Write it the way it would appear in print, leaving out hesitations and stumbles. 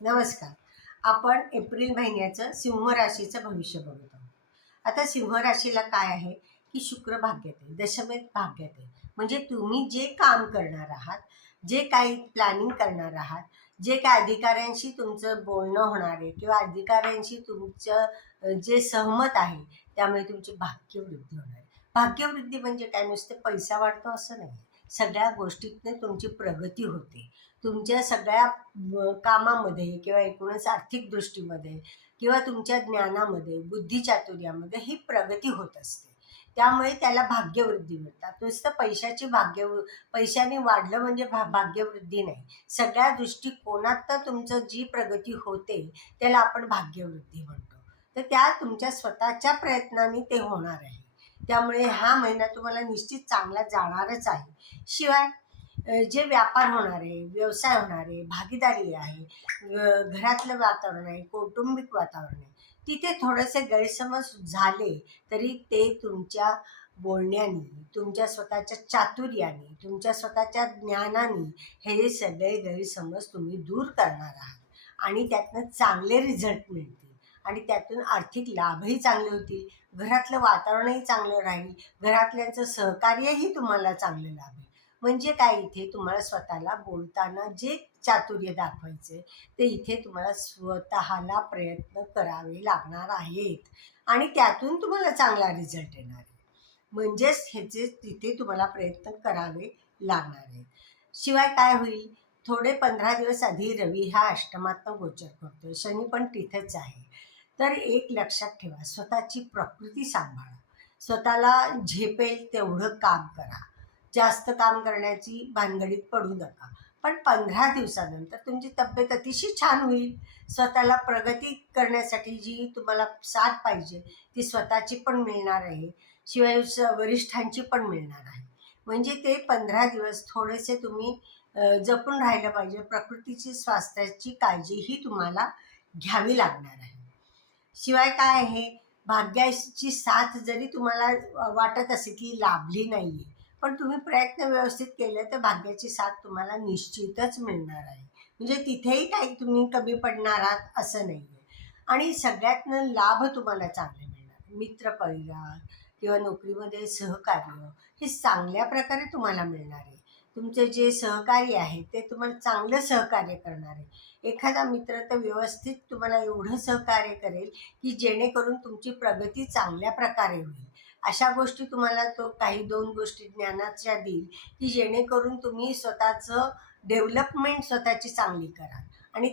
नमस्कार. आपण एप्रिल महिन्याचं सिंह राशीचं भविष्य बघत आहोत. आता सिंह राशीला काय आहे, की शुक्र भाग्यात आहे, दशमेत भाग्यात आहे. म्हणजे तुम्ही जे काम करणार आहात, जे काही प्लॅनिंग करणार आहात, जे काही अधिकाऱ्यांशी तुमचं बोलणं होणार आहे किंवा अधिकाऱ्यांशी तुमचं जे सहमत आहे, त्यामुळे तुमची भाग्यवृद्धी होणार आहे. भाग्यवृद्धी म्हणजे काय, नुसते पैसा वाढतो असं नाही. सगळ्या गोष्टीतनं तुमची प्रगती होते. तुमच्या सगळ्या कामामध्ये किंवा एकूणच आर्थिक दृष्टीमध्ये किंवा तुमच्या ज्ञानामध्ये, बुद्धिचातुर्यामध्ये ही प्रगती होत असते. त्यामुळे त्याला भाग्यवृद्धी म्हणतात. नुसतं पैशाने वाढलं म्हणजे भाग्यवृद्धी नाही. सगळ्या दृष्टिकोनात तुमचं जी प्रगती होते त्याला आपण भाग्यवृद्धी म्हणतो. तर त्या तुमच्या स्वतःच्या प्रयत्नांनी ते होणार आहे. त्यामुळे हा महिना तुम्हाला निश्चित चांगला जाणारच आहे. शिवाय जे व्यापार होणार आहे, व्यवसाय होणार आहे, भागीदारी आहे, घरातलं वातावरण आहे, कौटुंबिक वातावरण आहे, तिथे थोडेसे गैरसमज झाले तरी ते तुमच्या बोलण्याने, तुमच्या स्वतःच्या चातुर्याने, तुमच्या स्वतःच्या ज्ञानाने हे सगळे गैरसमज तुम्ही दूर करणार आहात आणि त्यातनं चांगले रिझल्ट मिळतील आणि त्यातून आर्थिक लाभही चांगले होतील. घरातलं वातावरणही चांगलं राहील, घरातल्यांचं सहकार्यही तुम्हाला चांगलं लाभेल. म्हणजे काय, इथे तुम्हाला स्वतःला बोलताना जे चातुर्य दाखवायचे ते इथे तुम्हाला स्वतःला प्रयत्न करावे लागणार आहेत आणि त्यातून तुम्हाला चांगला रिझल्ट येणार आहे. म्हणजेच ह्याचे तिथे तुम्हाला प्रयत्न करावे लागणार आहेत. शिवाय काय होईल, थोडे 15 दिवस आधी रवी हा अष्टमातनं गोचर करतोय, शनी पण तिथेच आहे. तर एक लक्षात ठेवा, स्वतःची प्रकृती सांभाळा, स्वतःला झेपेल तेवढं काम करा, जास्त काम करण्याची भानगडीत पडू नका. पण 15 दिवसानंतर तुमची तब्येत अतिशय छान होईल. स्वतःला प्रगती करण्यासाठी जी तुम्हाला साथ पाहिजे ती स्वतःची पण मिळणार आहे, शिवाय वरिष्ठांची पण मिळणार आहे. म्हणजे ते 15 दिवस थोडेसे तुम्ही जपून राहिलं पाहिजे. प्रकृतीची, स्वास्थ्याची काळजीही तुम्हाला घ्यावी लागणार आहे. शिवाय काय आहे, भाग्याची साथ जरी तुम्हाला वाटत असेल की लाभली नाही आहे, पण तुम्ही प्रयत्न व्यवस्थित केले तर भाग्याची साथ तुम्हाला निश्चितच मिळणार आहे. म्हणजे तिथेही काही तुम्ही कमी पडणार आहात असं नाही आहे. आणि सगळ्यातनं लाभ तुम्हाला चांगले मिळणार. मित्रपरिवार किंवा नोकरीमध्ये सहकार्य हे चांगल्या प्रकारे तुम्हाला मिळणार आहे. तुमचे जे सहकारी आहे ते तुम्हाला चांगलं सहकार्य करणार आहे. एखादा मित्र तर व्यवस्थित तुम्हाला एवढं सहकार्य करेल की जेणेकरून तुमची प्रगती चांगल्या प्रकारे होईल. अशा गोष्टी तुम्हाला तो काही 2 गोष्टी ज्ञानाच्या देईल की जेणेकरून तुम्ही स्वतःचं डेव्हलपमेंट स्वतःची चांगली कराल आणि